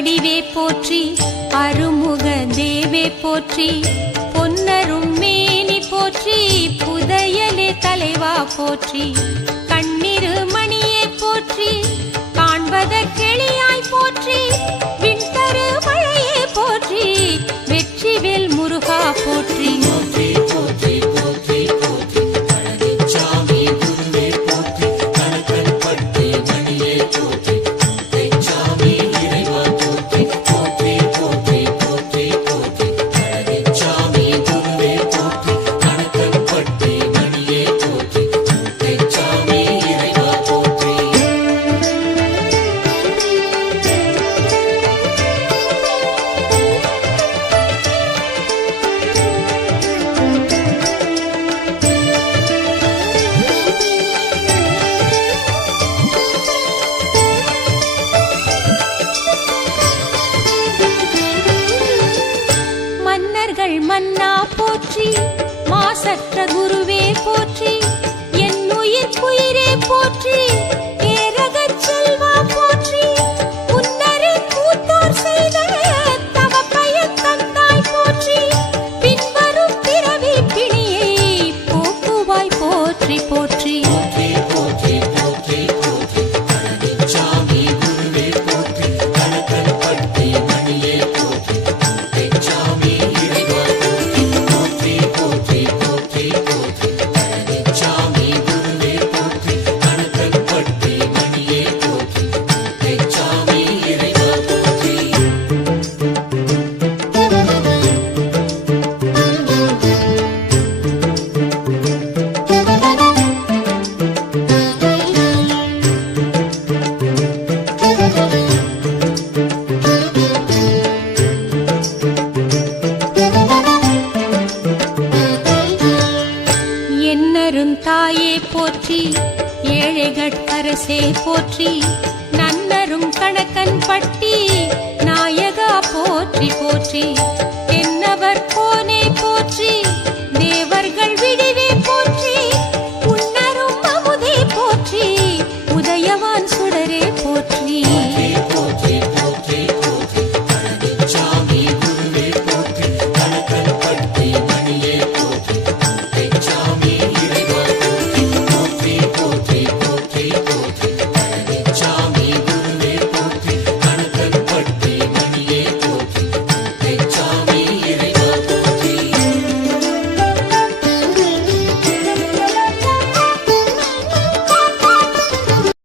வடிவே போற்றி, அருமுக தேவே போற்றி, பொன்னரும் மேனி போற்றி, புதையலே தலைவா போற்றி, கண்ணிரு மணியே போற்றி, காண்பத கிளியாய் போற்றி, விண்தரு மழையே போற்றி, வெற்றிவேல் முருகா போற்றி. மன்னா போற்றி, மாசற்ற குருவே போற்றி, என் உயிர் குயிரே போற்றி, ஏரகச் செல்வா போற்றி, உன்னரின் மூத்தோர் செய்த தவப்பயன் தந்தாய் போற்றி, பின்வரும் பிறவி பிணியை போக்குவாய் போற்றி போற்றி. தாயே போற்றி, ஏழைகட்கரசே போற்றி, நன்னரும் கணக்கன் பட்டி நாயகா போற்றி போற்றி, தென்னவர் கோனே போற்றி, தேவர்கள் விடிவே போற்றி, உன்னரும் அமுதே போற்றி, உதயவான்